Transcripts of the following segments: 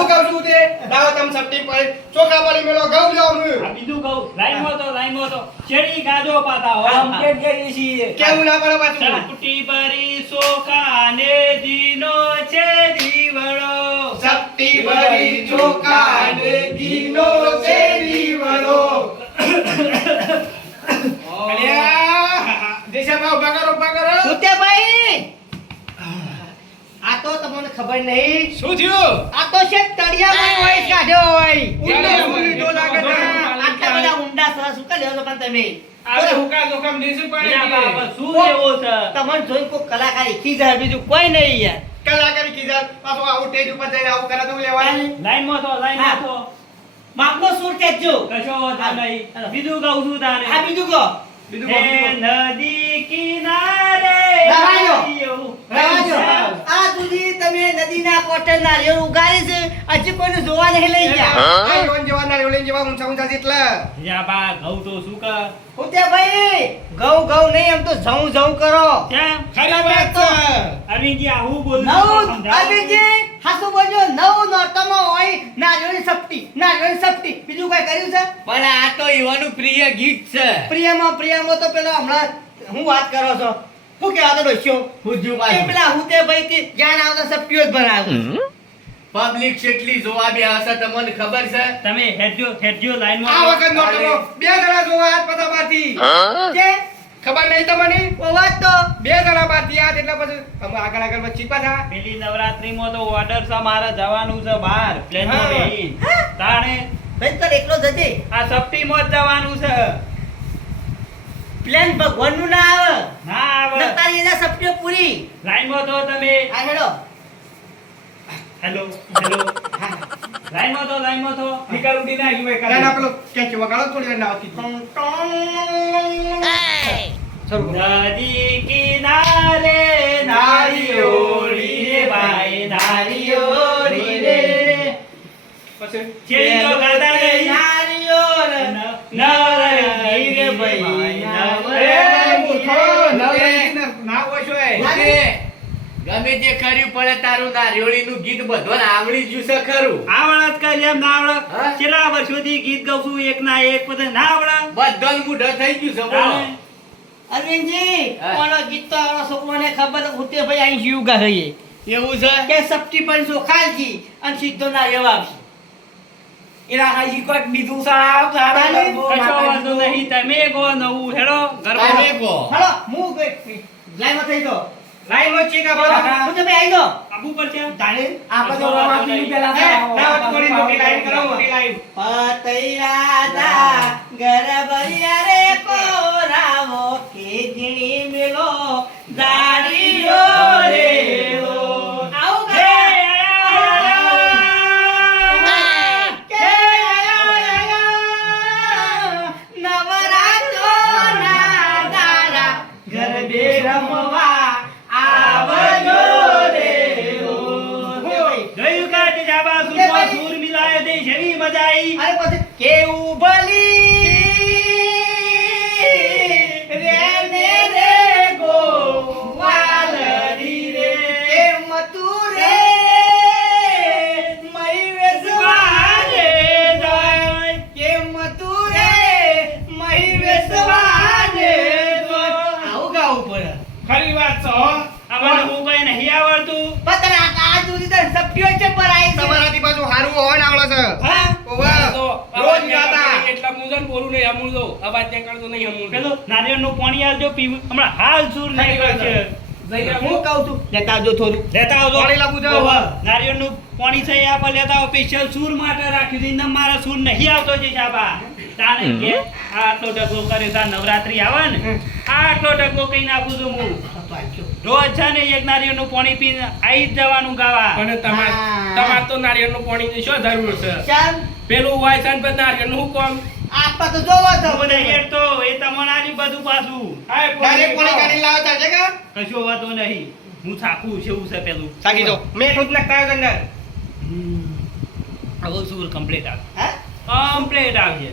હું કહું છું તે લાવો તમ સપટી પર ચોખા પડી મેલો ઘઉં લેવો હું આ બીજું કહું લાઈનમાં તો શેરડી ગાજો પાતા હોય કમ્પ્લીટ કરી છીએ કેવું ના પડે પાછું સપટી પરી સોખા ને દીનો છે દીવડો સપટી ભરી ચોખા ને ઘીનો છે દીવડો અલ્યા દેશામાં ઉભા કરો ભાઈ આ તો તમને ખબર નહીં શું થયું આ તો છે તળિયામાં હોય કાઢ્યો હોય ઊંડા ઊંડી તો લાગે છે આટલા બધા ઊંડા સરસ શું કરી લેવો પણ તમે આ હુકા જોખમ દેશું યા પડે બાપા શું લેવો છે તમને જોઈને કોઈ કલાકારી ખીજા બીજું કોઈ નહીં યાર કલાકારી કીધા પાછો આવું સ્ટેજ ઉપર જઈને આવું કરે તો લેવાનું લાઈનમાં તો માપનો સુર કેજો કશો વાંધો નહીં બીજું કહું છું તાને આ બીજું કહો બીજું હે બોલ નદી કિનારે રવાજો. નદીઓ. રવાજો. આ સુધી તમે નદીના કોઠે નારિયેળ ઉગાડી છે હજી કોઈને જોવા નહીં લઈ ગયા આ યોન જેવા ના રેવલીન જેવા ઊંચા ઊંચા જેટલા યા બા ઘઉં તો શું કર ઉતે ભાઈ ઘઉં નહીં એમ તો જવું કરો કેમ ખરી વાત છે અરવિંદજી આ હું બોલું નવ સમજાવો. અરવિંદજી હાસુ બોલજો નવ નોટમો હોય નારિયેળ સપટી બીજું કોઈ કર્યું છે પણ આ તો ઈવાનું પ્રિય ગીત છે પ્રિયમાં તો પેલો હમણાં હું વાત કરો છો હું કહેવા તો ડોસ્યો હુજુ એ પાછું. પેલા હું તે ભાઈ કે જ્ઞાન આવતા સપટીઓ જ ભરાવ્યું પબ્લિક કેટલી જોવા બે હશે તમને ખબર છે તમે હેડજો આ લાઈનમાં વખત નોટો બે જણા જોવા હાથ પતા બાથી કે ખબર નહીં તમને વાત તો બે જણા બાથી હાથ એટલે પછી અમે આગળ વચ્ચે પાછા પેલી નવરાત્રીમાં તો ઓર્ડર છે મારે જવાનું છે બહાર પ્લેનમાં હા. બેહીને. તાણે ભાઈ તો એકલો જજે આ સપ્ટીમાં જ જવાનું છે પ્લેન ભગવાનનું ના આવે ના આવે નતારી એના સપટીઓ પૂરી લાઈનમાં તો તમે આ હેડો હેલો લાઈનમાં તો નિકાલ ઉડી ના ગઈ ભાઈ ના પેલો કેચ વગાડો થોડી વાર ના આવતી શરૂ કરો નદી કિનારે નારિયોળી રે ભાઈ નારિયોળી રે પછી છેડી તો ગાતા નહીં નારિયોળ નવરંગી રે ભાઈ એ મૂર્ખો નવરંગી ના હોય છો એ ઓકે. ગમે તે કર્યું પડે તારું નારિયોળીનું ગીત બધોને આવડી ગયું છે ખરું આવડત કરી એમ ના આવડે હા? કેટલા વર્ષોથી ગીત ગાઉં છું એક ના એક પછી ના આવડે બધાનું મૂઢ થઈ ગયું છે બોલો. અરવિંદજી હા. કોનો ગીત તો આવડો છોકરોને ખબર ઉતે ભાઈ અહીં જીવ ગાઈએ એવું છે કે સપટી પર સોખાલજી અને સીધો નારિયેળ આવશે એના હાજી કોઈક બીજું સાળા તાલી. કશો વાંધો નહીં તમે ગો નવું હેડો ગરબા તમે કહો. હાલો હું ગઈ લાઈનમાં થઈ ગયો લાઈન માં ચીકા બોલો હું તો ભાઈ આવી ગયો આબુ પર છે તાળી આપણે તો રવાપીનું પેલા એ ના થોડી મોટી લાઈન કરો મોટી લાઈન પતઈ રાજા ગરબરિયા રે કોરાવો કે જીણી મેલો દાડીઓ રે ઓ. આવું કરે. કે નવરાત્રોના દાડા ગરબે રમવા આવજો રે ઓ. જોયું કાઢી જાબા સુરમાં સૂર મિલાયો દે જેવી મજા આવી અરે પછી કેવું ભલી રે ને રે ગોવાલડી રે કેમ તું રે મઈ વેસવાને જાય કેમ તું રે મઈ વેસવાને જાય આવું ગાવું પડે ખરી વાત છે હો અમારે હું કઈ નહીં આવડતું પણ તને આ સુધી તને સપટીઓ છે પર આવી છે તમારાથી પાછું હારું હોય ને આવડે છે હા ઓવા રોજ ગાતા એટલા મુજન બોલું નહીં અમૂલ દો અવાજ ત્યાં કરતો નહીં અમૂલ પેલો નારિયેળનું પાણી આવજો પીવું હમણાં હાલ સૂર નહીં છે હું કહું છું લેતા આવજો થોડું લેતા આવજો પાણી લાવું જાઓ. નારિયેળનું પાણી છે આ પર લેતા આવો સ્પેશિયલ સૂર માટે રાખ્યું છે ઇન્દમ મારા સૂર નહીં આવતો છે સાબા તાને કે આટલો ડગો કરે તા નવરાત્રી આવે ને આટલો ડગો કઈ નાખું છું હું રોજ છે ને એક નારિયેળનું પાણી પીને આઈ જ જવાનું ગાવા અને તમાર તો નારિયેળનું પાણીની શું જરૂર છે ચાલ પેલું હોય છે ને પછી નારિયેળનું હું કોમ આપા તો જોવો છો મને હેડ તો એ તમને આની બધું પાછું ડાયરેક્ટ પાણી કાઢી લાવો ચાલશે કે કશો વાતો નહીં હું થાકું છે એવું છે પેલું સાકી દો મેઠું જ નાખતા હોય અંદર હવે સૂર કમ્પ્લીટ આવે હા કમ્પ્લીટ આવશે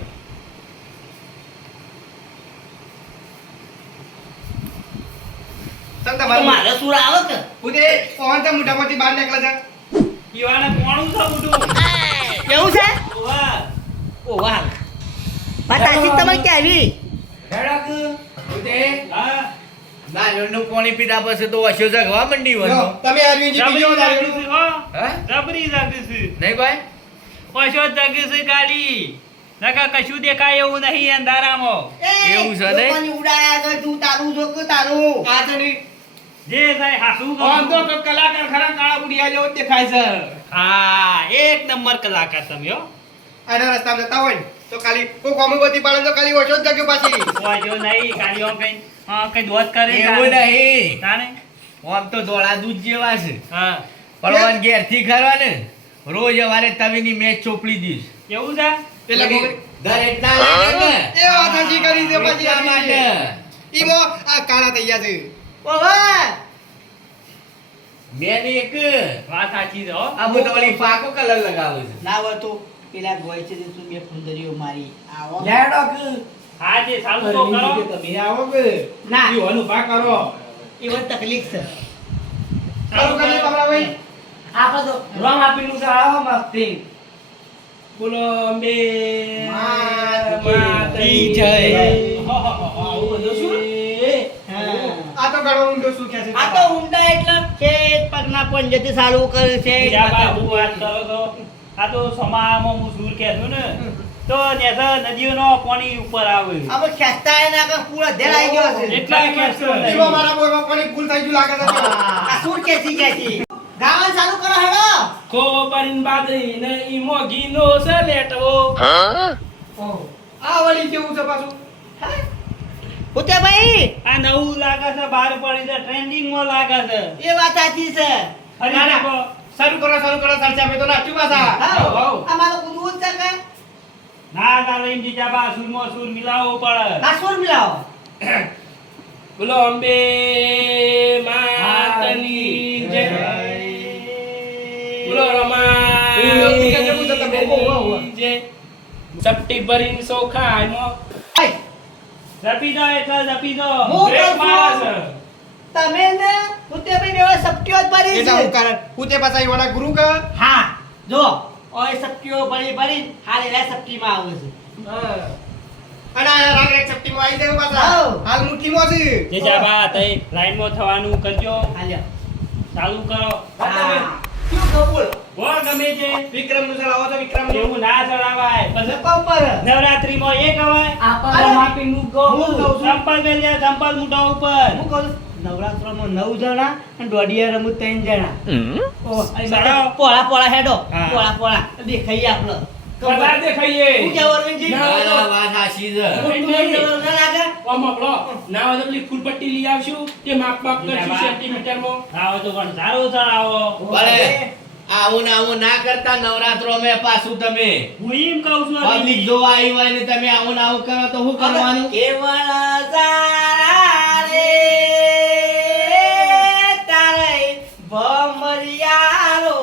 ચાલ તો તમારું મારે સુર આવે કે ઉદે પવન તો મોટામાંથી બહાર નીકળે છે ઈવાને પોણું થવું તું ઓ વાહ વાત સાચી તમારે કેવી હેડક ઉતે હા નારિયેળનું પાણી પીધા પછી તો વસ્યો જગવા મંડી લો, વનો તમે અરવિંદજી બીજો જબરી દારૂ. જાગી છે, હો. હે જબરી જાગી છે. નહીં ભાઈ પછો જાગી છે ગાડી નકા કશું દેખાય એવું નહીં અંધારામાં એવું છે ને? લોકોની ઉડાયા તો તું તારું જો કે તારું આ છે ને, જે થાય હાસું આમ તો કહું. કલાકાર ખરા કાળા બુડિયા જેવો જ દેખાય છે. હા એક નંબર કલાકાર તમે હો આના રસ્તામાં જતા હોય ને, તો ખાલી કોઈ કોમુબતી પાડે તો ખાલી ઓછો જ જગ્યો પાછી. વાજો નહીં ખાલી આમ કઈ દોત કરે એવું નહીં તાને આમ તો ધોળા દૂધ જેવા છે હા પણ ઘેરથી ખરવા ને રોજ સવારે તવીની મેચ ચોપડી દીશ એવું છે પેલા ગોગરી- દર એટલા લાગે ને એ વાત સાચી કરી છે પછી એટલા માટે. ઈમો આ કાળા થઈ ગયા છે. ઓ વાહ મેં ની એક વાત સાચી છે હો આ બધો પાકો કલર લગાવે છે ના હોય તો પેલા ગોય છે તે તું બે ફુંદરીઓ મારી આવો હા જે સારું તો કરો તમે આવો કે ના જીવન ઉભા કરો. એવો તકલીફ છે સારું કરી કમરાભાઈ. આપણે તો રોમ આપીનું છે આવો મસ્તી. બોલો અંબે માતની જય. આવું બધું શું? હા. આ તો ઘણો ઊંડો શું કહે છે. આ તો ઊંડા એટલે છે પગના પંજેથી સારું કરે છે બીજા બાબુ વાત કરો તો આ તો સમામાં હું સૂર કહે છું ને તો નેસા નદીઓનો પાણી ઉપર આવે અમે ખેંચતા એના આગળ પૂરો ધેર આવી ગયો છે એટલા ખેંચતો નહીં. ઈમો મારા બોયમાં પાણી ફૂલ થઈ ગયું લાગે છે. આ શું ખેંચી ગયા છે ગાવાનું ચાલુ કરો હેડો ખોબરીન બાદરી ને ઈમો ઘીનો છે લેટવો. આ વળી કેવું છે પાછું? ઉતે ભાઈ આ નવું લાગે છે બહાર પડી છે ટ્રેન્ડિંગમાં લાગે છે એ વાત સાચી છે ફરી ના, ના. દેખો. શરૂ કરો ચર્ચા મેં તો નાખ્યું પાછા. હા અમારો કુદું છે કે ના ના લઈને જીજા બા સૂરમાં સૂર મિલાવવો પડે આ સુર મિલાવો બોલો અંબે માતની જય. બોલો એવું કે જેવું છે તમે. રમાની જય. સપટી ભરીને સોખાયમાં જપી દો એટલે જપી દો હું બ્રેક કહું મારે છું. છે તમે ને ઉતે ભાઈ બેવા સપટીઓ જ ભરી એટલે હું છે કારણ હું તે પાછા ઈવાના ગુરુ કે હા જો ઓય સપટીઓ ભરી ભરી હાલ એલા સપટીમાં આવે છે અને આ રાગ રાગ ચપટીમાં આવી જાય પાછા. હાઉ. હાલ મુઠ્ઠીમાં છે. જીજા બા તઈ લાઈનમાં થવાનું કરજો હાલ્યો ચાલુ કરો હા શું કહું બોલ હો ગમે તે વિક્રમનું ચલાવો તો વિક્રમનું. એવું ના ચડાવાય પછી લપા પર નવરાત્રીમાં એ કવાય આપણે માપીનું હું કહું છું. ચંપલ પહેર્યા ચંપલ મોઢા ઉપર હું કહું છું, નવરાત્રમાં 9 જણા અને દોઢિયા રમુ 3 જણા ઓ અહીં સારો. બધા પોળા પોળા હેડો હા. પોળા પોળા દેખાઈએ આપણે કદાચ દેખાઈએ. શું કહેવું અરવિંદજી? ના. ના, ના, વાત સાચી છે મોટું ના લાગે? આમ આપણો ના હોય તો પેલી ફૂલપટ્ટી લઈ આવશું તે માપ કરશું સેન્ટીમીટરમાં. આવો તો પણ સારું ચડાવો ભલે આવું ને આવું ના કરતા નવરાત્રો મેં પાછું તમે હું એમ કહું છું પબ્લિક જોવા આવી હોય ને તમે આવું ને આવું કરો તો શું કરવાનું કેવળ તારા રે તારે ભમરિયારો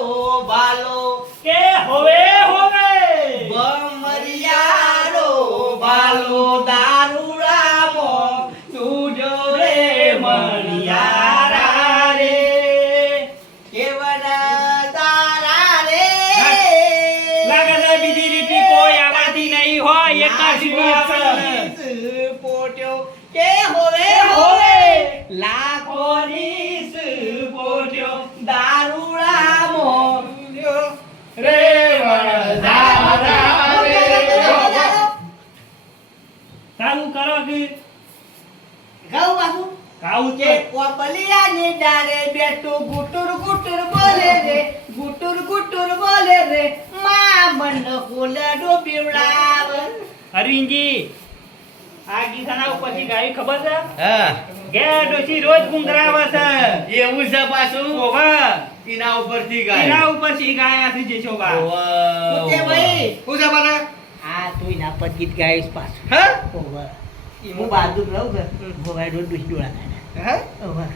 બાલો કે હોવે હોવે ભમરિયારો બાલો દારૂડામો તુજો રે મણિયારા રે કેવળ તારા રે લાગે છે બીજી રીતની કોઈ આવાતી નહીં હોય એક જ સીધી આવે. પોટ્યો કે હોવે હોવે લાખોની પોટ્યો દારૂડામો રે વરદારા રે. ચાલુ કરો કે ગાઉં પાછું ગાવું કે છે પોપલિયાની ડાળે બેઠું ગુટુર ગુટુર બોલે રે ગુટુર ગુટુર બોલે રે માં મન કોલડો પીવડાવ અરવિંદજી આ ગીતાના ઉપરથી ગાય ખબર છે હા કે ડોશી રોજ ગુંગરાવે છે એવું છે પાછું ઓવા એના ઉપરથી ગાય એના ઉપરથી ગાય આથી જશો બા કે ભાઈ શું છે પાછા? આ તું એના પર ગીત ગાઈશ પાછું હા? ઓવર હું બાજુ રહું કે ભોવાઈ રોડ દુશ ડોળા હા? ઓવર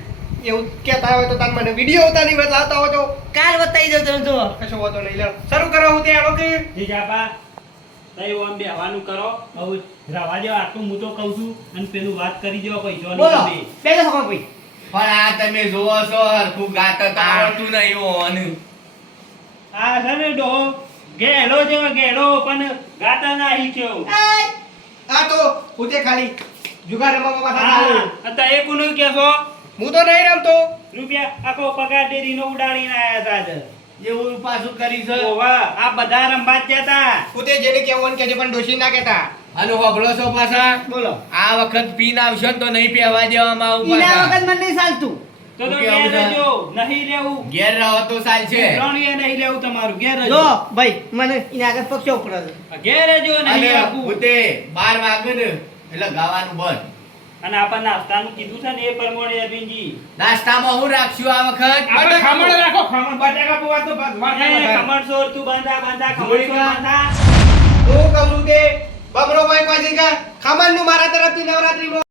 એવું કહેતા હોય તો તાન મને વિડીયો ઉતારી બતાવતા હોય તો કાલ બતાવી દઉં તમે જો કશો વાંધો નહીં. લે શરૂ કરો હું તે આવો કે જીજાબા તઈ ઓમ બેહવાનું કરો હવે રવા દેવા આટલું હું તો કહું છું અને પેલું વાત કરી દેવા પૈસાની બોલો બધી. પેલો સકો ભાઈ પણ આ તમે જોવો છો હરખું ગાતા તો આવડતું નહીં હોવાનું આ છે ને ડોહો ગેલો જેવો ગેલો પણ ગાતા ના શીખ્યો. એય, આ તો પોતે ખાલી જુગાર રમવામાં પાછા ચાલે. હા, તો એ કોનું કહેશો? હું તો નહીં રમતો. રૂપિયા આખો પગાર ડેરીનો ઉડાડીને આયા તા આજે. એવું પાછું કરી છે ઓવા, આ બધા રમવા જ જતા. પોતે જેને કહેવાનું કહેજે પણ ડોશી ના કહેતા. અને હોભળો છો પાછા બોલો. આ વખત પીન આવશો ને તો નહીં પહેવા દેવામાં આવું ઈના પાછા વખત મને નહીં ચાલતું. તો શું ઘેર કહેવું છે? રહેજો, નહીં લેવું. ઘેર રહો તો ચાલશે ત્રણેય નહીં લેવું તમારું, ઘેર જો રહેજો. ભાઈ મને ઈના આગળ પક્ષો ઉપડે છે. ઘેર રહેજો, નહીં અને આપવું. પોતે 12 વાગે ને એટલે ગાવાનું બંધ. અને આપણને નાસ્તાનું કીધું છે ને એ પ્રમાણે અરવિંદજી. નાસ્તામાં હું રાખશું આ વખત આપણે ખમણ રાખો, ખમણ બટાકા પૌવા તો વાત એ વધારે. ખમણ સોર તું બાંધા બાંધા ખમણ જોઈ સોર કા? બાંધા. હું કહું છું કે બબરો ભાઈ પછી કે ખામણનું મારા તરફથી નવરાત્રીમાં